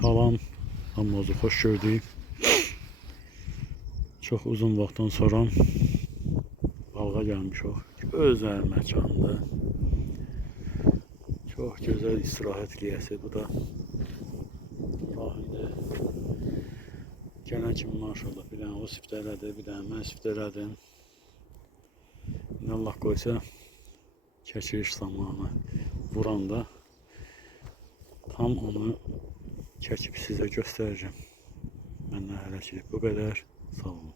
Salam, hamınızı xoş gördük. Çox uzun vaxtdan sonra balığa gəlmişik. Gözəl məkandır. Çox gözəl istirahət qiyəsi bu da. Sahildə gələn kimi maşallah bir dənə o siftələdi, bir dənə mən siftələdim. Allah qoysa çəkiliş zamanı vuranda tam onu çəkib sizə göstərəcəm. Məndən hələ ki bu qədər. Sağ olun.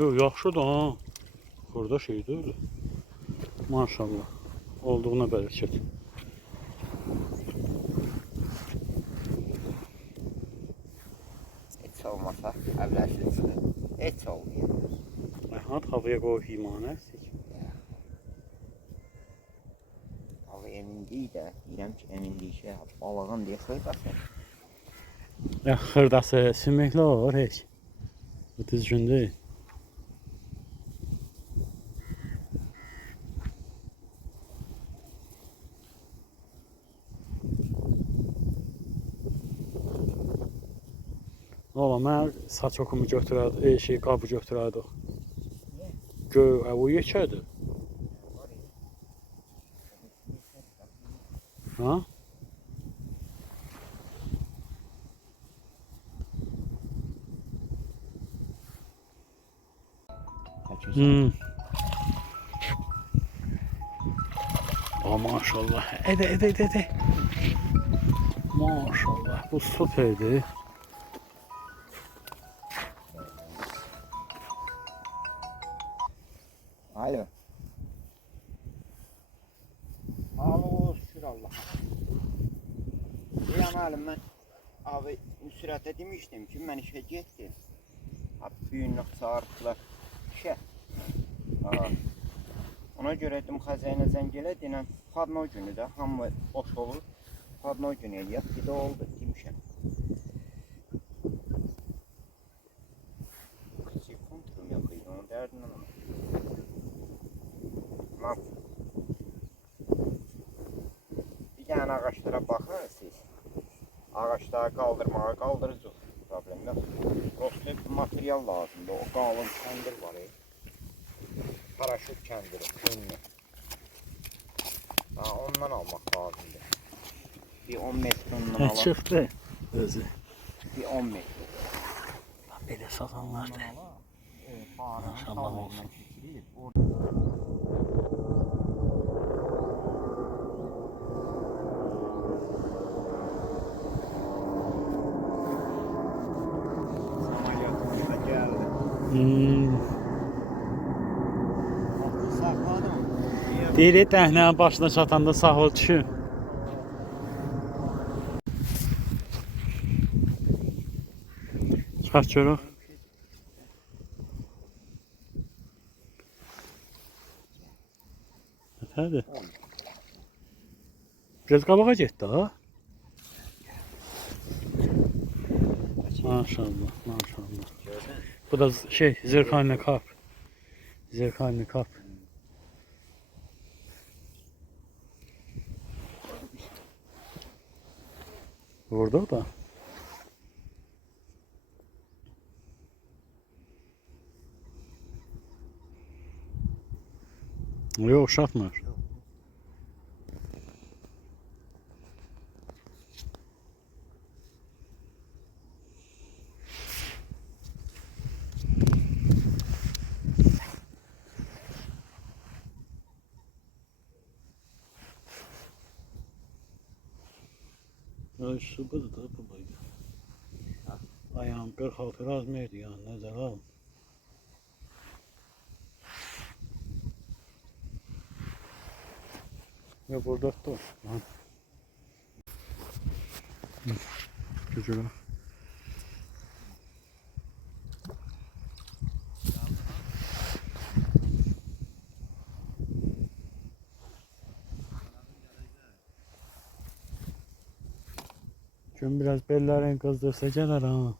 Yox, yaxşıdır ha. Burada şeydir öyle. Maşallah. Olduğuna bərəkət. Heç olmasa əvvəlcəsinə heç olmuyor. Əhad havaya qoyub imanə əksik. Hava eminliyi də, deyirəm ki, eminliyi şey, balığın deyə xırdası. Xırdası sümüklə olur heç. Bu düzgün deyil. Ola, mən saç okumu götürərdim, qabı götürərdim. O yekədir. Ha? Maşallah. Ede. Maşallah. Bu süperdi. Alo. Alo, şükür Allah'a. Deyəməlim, mən abi Nüsrətə demişdim ki, mən işə getdim. Büyünlük çağırdılar işə. Ona görə dedim, xəzəynə zəng elə, deyən, Xadno günü də, hamı boş olur. Xadno günü eləyək, bir də oldu, demişəm. Kontrum yox idi, onun dərdindən oldu. Bir dənə ağaçlara baxın siz. Ağaçları qaldırmağa qaldırıcıq. Problem yox. Prosta material lazımdır. O qalın kəndir var. Paraşüt kəndiri. Ünlü. Ondan almaq lazımdır. Bir 10 metr ondan alaq. Çıxdı özü. Bir 10 metr. Belə satanlardır. Maşallah olsun. Deyir, dəhnənin başına çatanda sağ ol kişi. Çıxart görək. Nətədir? Biraz qabağa getdi ha? Maşallah. Bu da zirkanlı kap. Zirkanlı kap. Burada da. Yok, uşatmır. Şu budur da bu boyda. Ayağım 46 razmeydi yani, nəzərə alın. Ve burada da var. Gücülə. Gün biraz bellərini qızdırsa gələr ha.